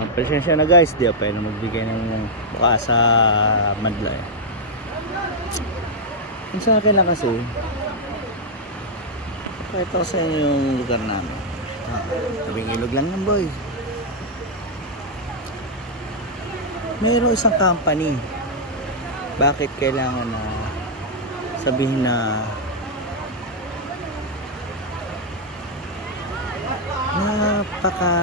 Pasensya na guys, di pa na magbigay ng buka sa madla eh. Yung sa akin lang kasi, kahit ako sa inyo yung lugar namin, tabing ilog lang ng boy. Mayroong isang company, bakit kailangan na sabihin na napaka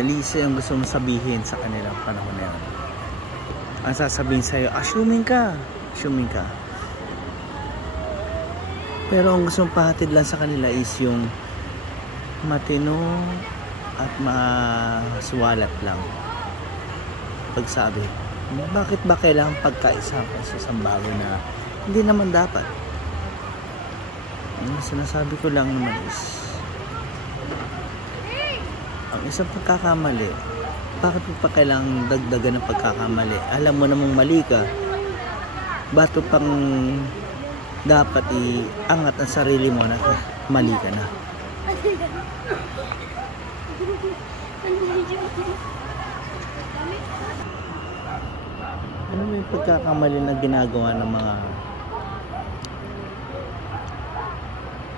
dalisa yung gusto mong sabihin sa kanilang panahon na yun. Ang sasabihin sa'yo, assuming ka. Pero ang gusto mong pahatid lang sa kanila is yung matino at masuwalat lang pagsabi. Bakit ba kailangan pagkaisa sa isang bagay na hindi naman dapat? Ang sinasabi ko lang naman is ang isang pagkakamali, bakit mo pa kailangang dagdagan ng pagkakamali? Alam mo namang mali ka, bato pang dapat iangat ang sarili mo na mali ka na. Ano yung pagkakamali na ginagawa ng mga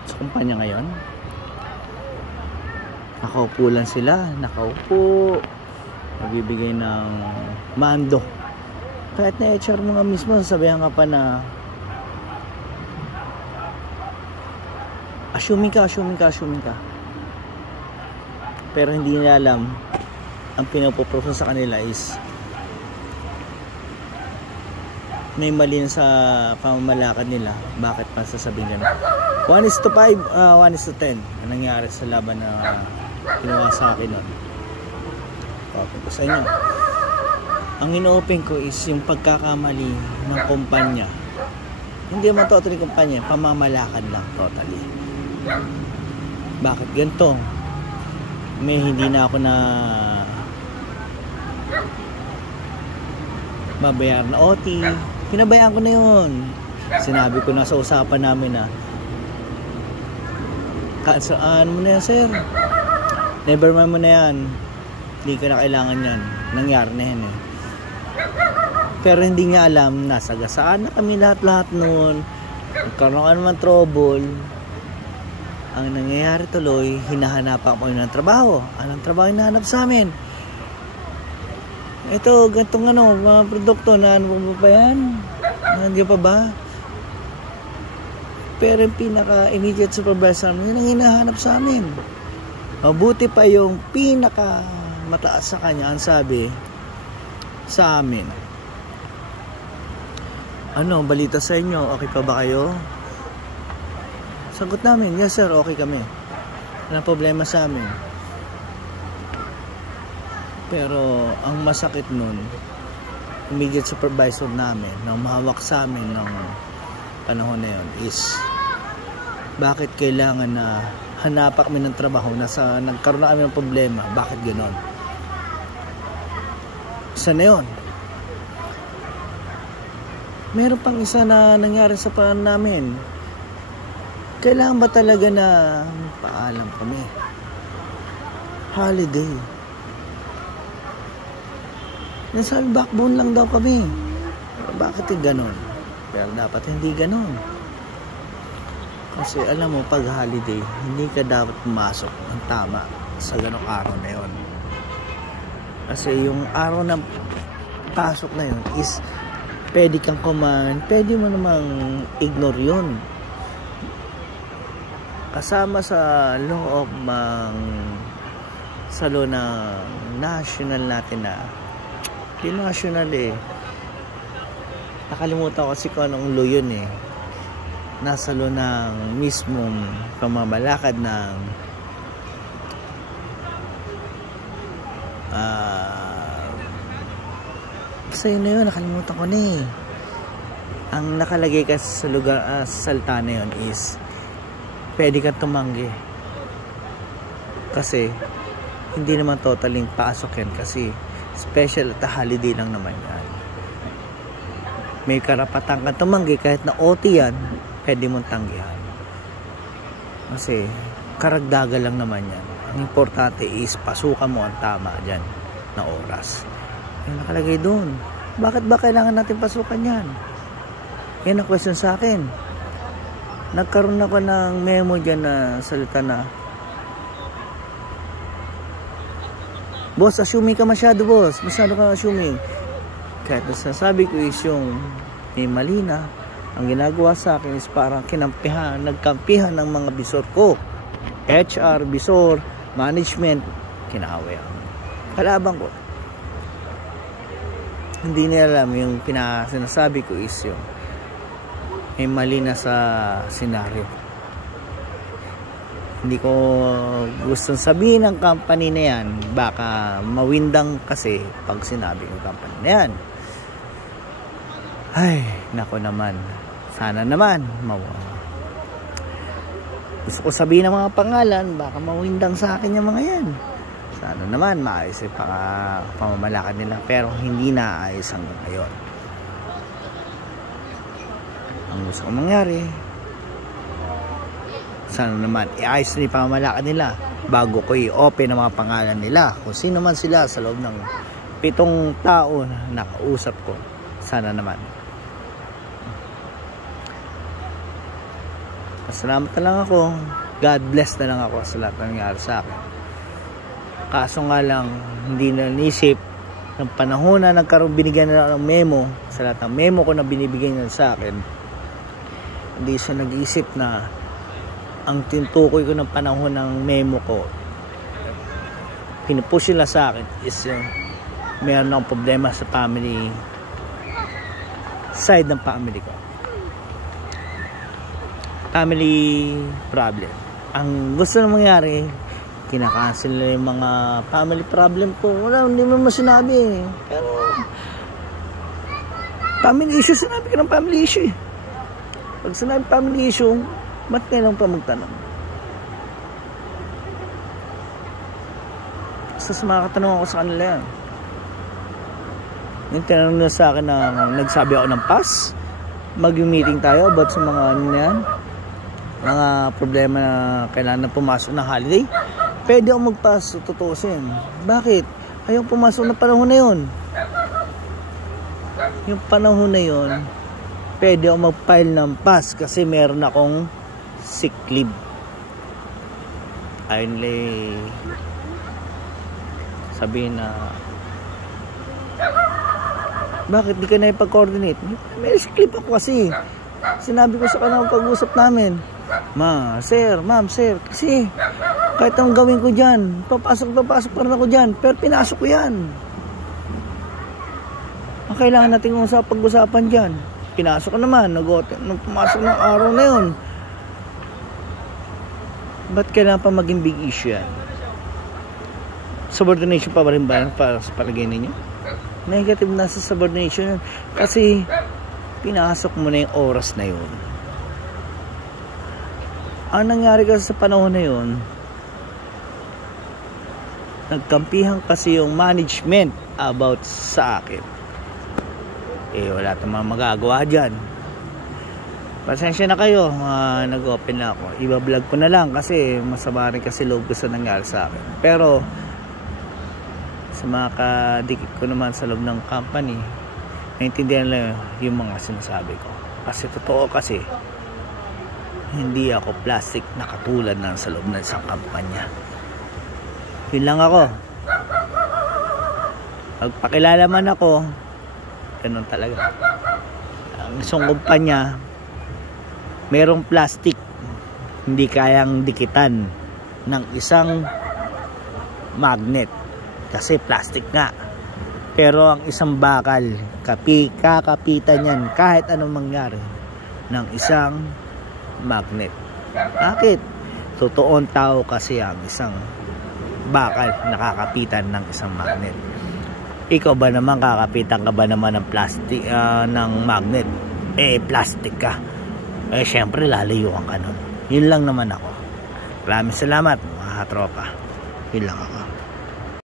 sa kumpanya ngayon? Nakaupo lang sila, nakaupo, nagbibigay ng mando. Kahit na HR mo nga mismo, sabihan ka pa na assuming ka. Pero hindi nila alam, ang pinapoprofen sa kanila is may mali na sa pamamalakad nila. Bakit pa sasabihin gano'n? 1:5, 1:10 ang nangyari sa laban na ginawa sa akin nun. Papin ko sa inyo, ang ino-open ko is yung pagkakamali ng kumpanya. Hindi naman totally kumpanya, pamamalakad lang totally. Bakit ganito? May hindi na ako na babayar na OT, pinabayaan ko na yun. Sinabi ko na sa usapan namin na kansaan mo na yan sir, never mind mo na yan, hindi ka na kailangan yan, nangyari na yan eh. Pero hindi niya alam, nasagasaan na kami lahat noon, nagkaroon ka naman trouble. Ang nangyayari tuloy, hinahanapan ko ng trabaho. Anong trabaho hinahanap sa amin? Ito, gantong mga produkto na ano pa yan? Nandiyan pa ba? Pero yung pinaka-immediate supervisor yun ang hinahanap sa amin. Mabuti pa yung pinaka-mataas sa kanya ang sabi sa amin. Ano, balita sa inyo? Okay pa ba kayo? Sagot namin, yes sir, okay kami. Walang problema sa amin. Pero ang masakit nun, immediate supervisor namin na umahawak sa amin ng panahon na yun is bakit kailangan na hanapak kami ng trabaho na nagkaroon na kami ng problema. Bakit gano'n? Isa na yun. Meron pang isa na nangyari sa panahon namin. Kailangan ba talaga na paalam kami? Holiday. Nasabi backbone lang daw kami. Bakit gano'n? Pero dapat hindi gano'n. Kasi alam mo, pag holiday, hindi ka dapat pumasok ng tama sa ganong araw na yon. Kasi yung araw ng pasok na yon is pwede kang kumain, pwede mo namang ignore yun. Kasama sa law of sa law ng national natin na yung national nakalimutan ko kasi kung anong law yun nasa law ng mismong pamamalakad ng kasi yun na yun, nakalimutan ko ang nakalagay kasi sa lugar sa salta na yun is pwede kang tumanggi kasi hindi naman totaling pasok yan kasi special at holiday lang naman yan. May karapatan kang tumanggi kahit na OT yan, pwede mong tanggihan kasi karagdagan lang naman yan. Ang importante is pasukan mo ang tama dyan na oras. Yung nakalagay doon. Bakit ba kailangan natin pasukan yan? Yan ang question sa akin. Nagkaroon ako ng memo dyan na salita na, boss, assuming ka masyado, boss. Masyado ka assuming. Kahit nasasabi ko is yung may mali na, ang ginagawa sa akin is parang nagkampihan ng mga bisor ko. HR, bisor, management, kinaaway ako. Kalaban ko. Hindi nila alam yung sinasabi ko is yung may mali na sa senaryo. Hindi ko gustong sabihin ng company na yan, baka mawindang kasi pag sinabi ng company na yan. Ay, nako naman. Sana naman gusto ko sabihin ng mga pangalan, baka mawindang sa akin yung mga yan. Sana naman maayos yung pamamalakad nila, pero hindi naayos hanggang ngayon. Ang gusto kong mangyari, sana naman iayos na yung pamamalakad nila bago ko i-open ang mga pangalan nila. Kung sino man sila sa loob ng 7 tao na nakausap ko, sana naman. Salamat na lang ako. God bless na lang ako sa lahat ng nangyari sa akin. Kaso nga lang, hindi na naisip ng panahon na binigyan na ng memo, sa lahat ng memo ko na binibigyan niya sa akin, hindi siya nag-iisip na ang tinutukoy ko ng panahon ng memo ko, pinupush nila sa akin is meron akong problema sa family side ng family ko. Family problem. Ang gusto na mangyari, kinakancel na yung mga family problem ko. Wala, hindi mo masinabi. Pero family issue, sinabi ko ng family issue. Pag sinabi family issue, ba't kailang pa magtanong? Basta makakatanong ako sa kanila yan. Yung tinanong na sa akin na nagsabi ako ng pass, mag-meeting tayo about sa mga ano na yan, mga problema na kailangan na pumasok ng holiday. Pwede ako mag-pass, tutuusin. Bakit? Ayaw pumasok na panahon na yun. Yung panahon na yun, pwede ako mag-file ng pass kasi meron akong sick leave. Ayun sabihin na, bakit di ka na ipag-coordinate? May sick leave ako kasi. Sinabi ko sa kanang pag-usap namin, ma'am, sir, kasi kahit ang gawin ko dyan, papasok pa rin ako dyan, pero pinasok ko yan. Ang kailangan natin pag-usapan dyan, pinasok ko naman, nung pumasok ng araw na yun, ba't kailangan pa maging big issue yan? Subordination pa rin ba para sa palagay ninyo? Negative na sa subordination yun, kasi pinasok mo na yung oras na yun. Ang nangyari kasi sa panahon na yun, nagkampihan kasi yung management about sa akin. Wala tayong magagawa dyan. Pasensya na kayo, nag-open na ako. Iba-vlog ko na lang kasi masama rin kasi loob ko sa nangyari sa akin. Pero sa mga kadikit ko naman sa loob ng company, naintindihan lang yung mga sinasabi ko. Kasi totoo kasi, hindi ako plastic na katulad ng sa loob ng isang kampanya. Yun lang ako. Pagpakilala man ako, ganun talaga. Ang isang kumpanya, merong plastic, hindi kayang dikitan ng isang magnet. Kasi plastic nga. Pero ang isang bakal, kakapitan yan kahit anong mangyari ng isang magnet. Bakit? Totoong tao kasi ang isang bakal nakakapitan ng isang magnet. Ikaw ba naman, kakapitan ka ba naman ng plastic, ng magnet? Plastic ka. Syempre lalayuan ka nun. Yun lang naman ako. Maraming salamat mga tropa. Yun lang ako.